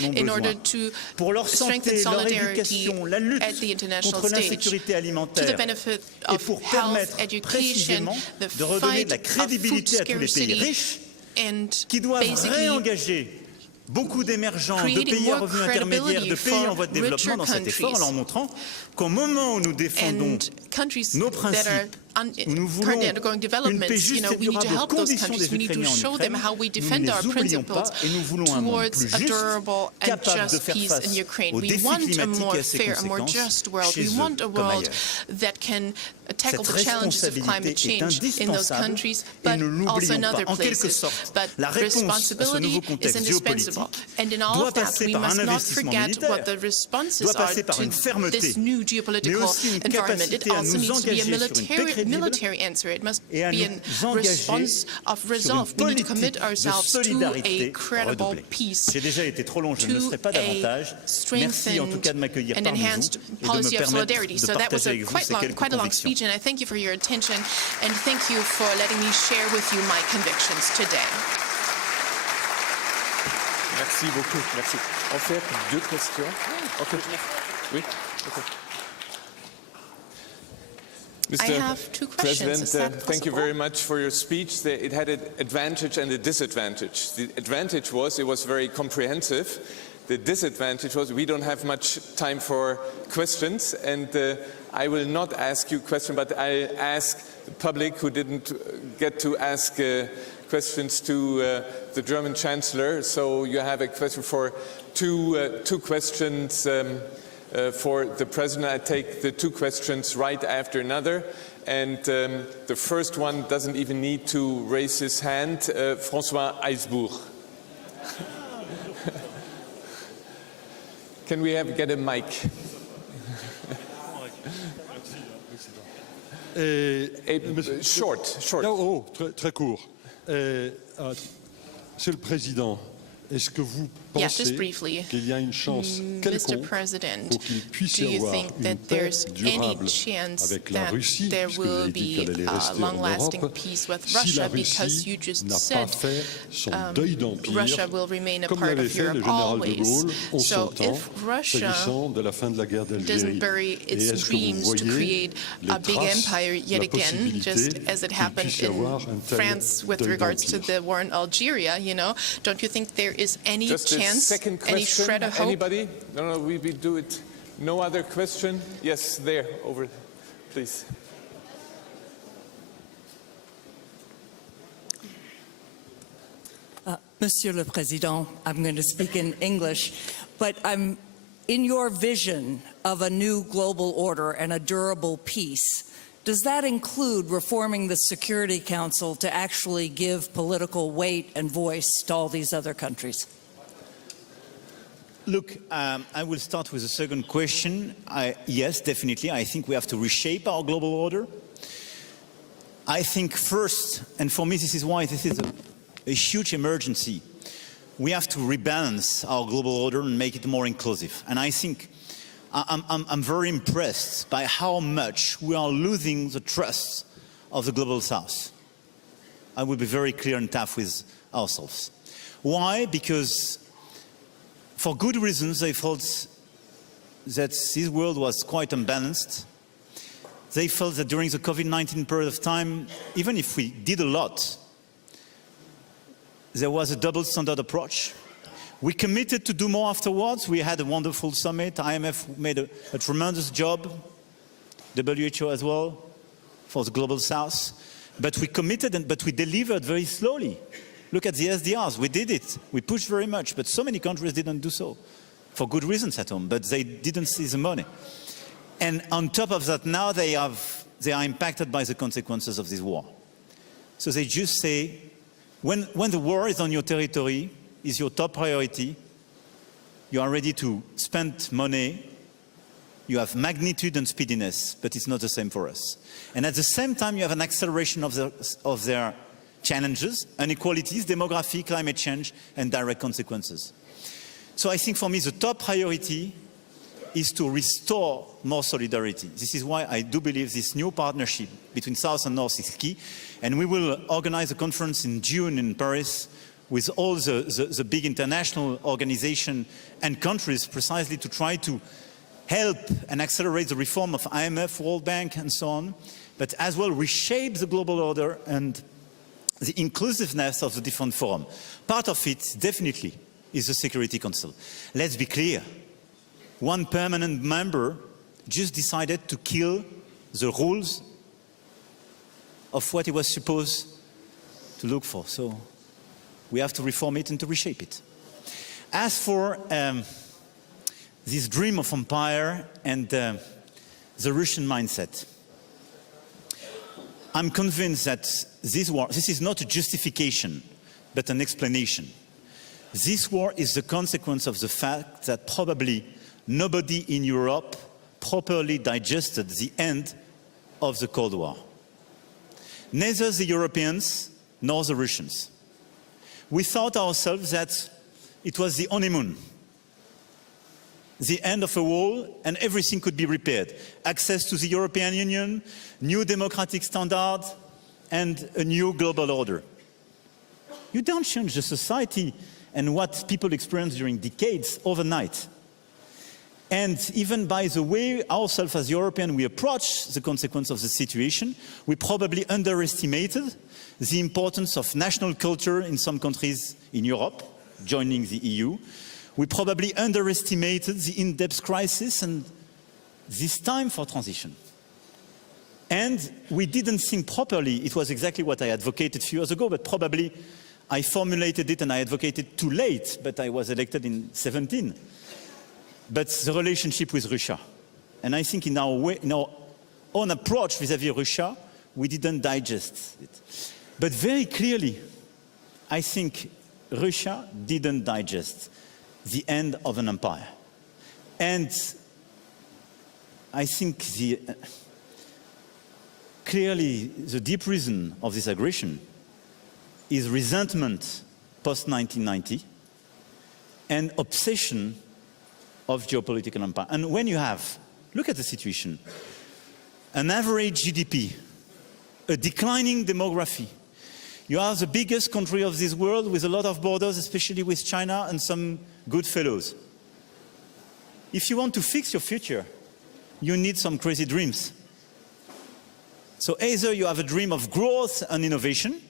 in order to strengthen solidarity at the international stage, to the benefit of health, education, the fight of food scarcity, and basically beaucoup d'émergents, de pays à revenus intermédiaires, de pays en voie de développement dans cet effort, en leur montrant qu'au moment où nous défendons nos principes, où nous voulons une paix juste et durable aux conditions des Ukrainiens en Ukraine, nous ne les oublions pas et nous voulons un monde plus juste, capable de faire face aux défis climatiques et à ses conséquences chez eux comme ailleurs. Cette responsabilité est indispensable et ne l'oublions pas. En quelque sorte, la réponse à ce nouveau contexte géopolitique doit passer par un investissement militaire, doit passer par une fermeté, mais aussi une capacité à nous engager sur une paix crédible et à nous engager sur une politique de solidarité redoublée. J'ai déjà été trop long, je ne le serai pas davantage. Merci en tout cas de m'accueillir parmi vous et de me permettre de partager avec vous ces quelques convictions. And I thank you for your attention, and thank you for letting me share with you my convictions today. Merci beaucoup. Merci. En fait, 2 questions. Okay. Oui. Okay. I have 2 questions. President, thank you very much for your speech. It had an advantage and a disadvantage. The advantage was it was very comprehensive. The disadvantage was we don't have much time for questions, and I will not ask you a question, but I ask the public who didn't get to ask questions to the German Chancellor. So you have a question for two questions for the President. I take the 2 questions right after another. And the first one doesn't even need to raise his hand. François Eisbourg. Can we get a mic? Short. Oh, très court. Monsieur le Président, est-ce que vous pensez qu'il y a une chance quelconque pour qu'il puisse y avoir une paix durable avec la Russie, puisque vous avez dit qu'elle allait rester en Europe, si la Russie n'a pas fait son deuil d'empire, comme l'avait fait le général de Gaulle en son temps, s'agissant de la fin de la guerre d'Algérie. Et est-ce que vous voyez les traces de la possibilité qu'il puisse y avoir un tel deuil d'empire? Don't you think there is any chance, second question, any shred of hope? Anybody? No, we do it. No other question? Yes, there, over, please. Monsieur le Président, I'm going to speak in English, but I'm in your vision of a new global order and a durable peace. Does that include reforming the Security Council to actually give political weight and voice to all these other countries? Look, I will start with the second question. Yes, definitely. I think we have to reshape our global order. I think first, and for me this is why this is a huge emergency, we have to rebalance our global order and make it more inclusive. And I think I'm very impressed by how much we are losing the trust of the Global South. I will be very clear and tough with ourselves. Why? Because for good reasons they felt that this world was quite unbalanced. They felt that during the COVID-19 period of time, even if we did a lot, there was a double standard approach. We committed to do more afterwards. We had a wonderful summit. IMF made a tremendous job, WHO as well, for the Global South. But we committed, but we delivered very slowly. Look at the SDRs. We did it. We pushed very much, but so many countries didn't do so, for good reasons at home, but they didn't see the money. And on top of that, now they are impacted by the consequences of this war. So they just say, when the war is on your territory, is your top priority, you are ready to spend money, you have magnitude and speediness, but it's not the same for us. And at the same time, you have an acceleration of their challenges, inequalities, demography, climate change, and direct consequences. So I think for me, the top priority is to restore more solidarity. This is why I do believe this new partnership between South and North is key. And we will organize a conference in June in Paris with all the big international organizations and countries precisely to try to help and accelerate the reform of IMF, World Bank, and so on, but as well reshape the global order and the inclusiveness of the different forums. Part of it, definitely, is the Security Council. Let's be clear. One permanent member just decided to kill the rules of what he was supposed to look for. So we have to reform it and to reshape it. As for this dream of empire and the Russian mindset, I'm convinced that this war, this is not a justification, but an explanation. This war is the consequence of the fact that probably nobody in Europe properly digested the end of the Cold War. Neither the Europeans nor the Russians. We thought ourselves that it was the honeymoon, the end of a wall, and everything could be repaired. Access to the European Union, new democratic standards, and a new global order. You don't change the society and what people experience during decades overnight. And even by the way ourselves as Europeans we approach the consequence of the situation, we probably underestimated the importance of national culture in some countries in Europe, joining the EU. We probably underestimated the in-depth crisis and this time for transition. And we didn't think properly. It was exactly what I advocated a few years ago, but probably I formulated it and I advocated too late, but I was elected in 2017. But the relationship with Russia. And I think in our own approach vis-à-vis Russia, we didn't digest it. But very clearly, I think Russia didn't digest the end of an empire. And I think clearly the deep reason of this aggression is resentment post-1990 and obsession of geopolitical empire. And when you have, look at the situation, an average GDP, a declining demography, you are the biggest country of this world with a lot of borders, especially with China and some good fellows. If you want to fix your future, you need some crazy dreams. So either you have a dream of growth and innovation,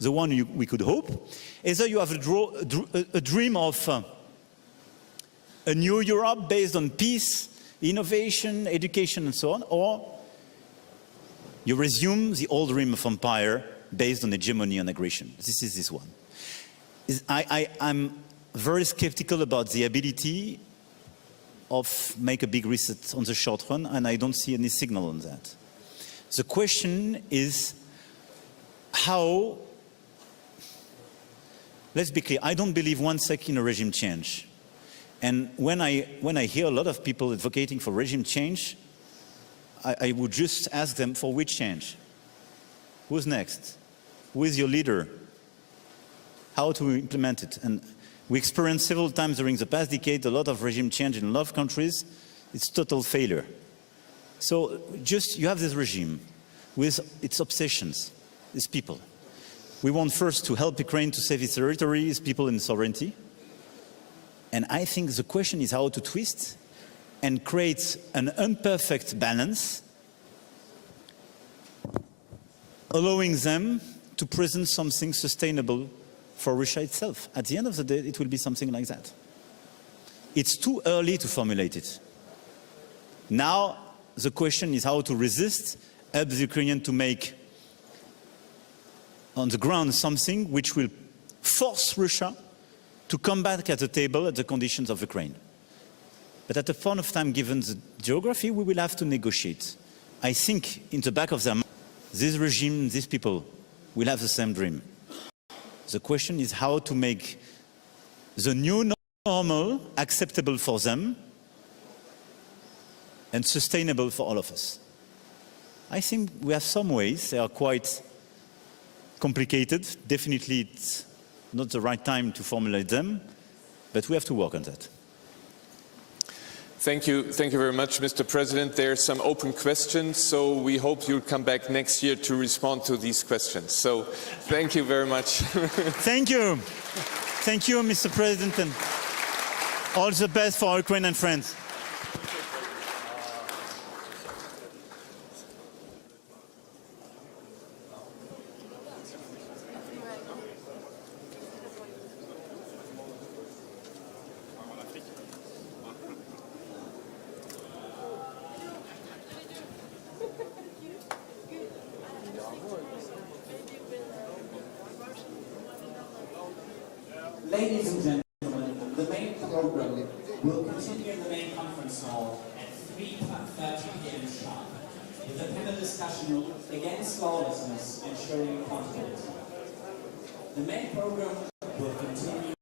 the one we could hope, either you have a dream of a new Europe based on peace, innovation, education, and so on, or you resume the old dream of empire based on hegemony and aggression. This is this one. I'm very skeptical about the ability of make a big reset on the short run, and I don't see any signal on that. The question is how, let's be clear, I don't believe one second in a regime change. And when I hear a lot of people advocating for regime change, I would just ask them for which change? Who's next? Who is your leader? How to implement it? And we experienced several times during the past decade a lot of regime change in a lot of countries. It's total failure. So just you have this regime with its obsessions, its people. We want first to help Ukraine to save its territory, its people and sovereignty. And I think the question is how to twist and create an imperfect balance, allowing them to present something sustainable for Russia itself. At the end of the day, it will be something like that. It's too early to formulate it. Now, the question is how to resist, help the Ukrainians to make on the ground something which will force Russia to come back at the table at the conditions of Ukraine. But at a point of time, given the geography, we will have to negotiate. I think in the back of their mind, this regime, these people will have the same dream. The question is how to make the new normal acceptable for them and sustainable for all of us. I think we have some ways, they are quite complicated. Definitely it's not the right time to formulate them, but we have to work on that. Thank you very much, Mr. President. There are some open questions, so we hope you'll come back next year to respond to these questions. So thank you very much. Thank you. Thank you, Mr. President, and all the best for our Ukrainian friends. Ladies and gentlemen, the main program will continue in the main conference hall at 3:30 p.m. sharp with a panel discussion against lawlessness, ensuring accountability. The main program will continue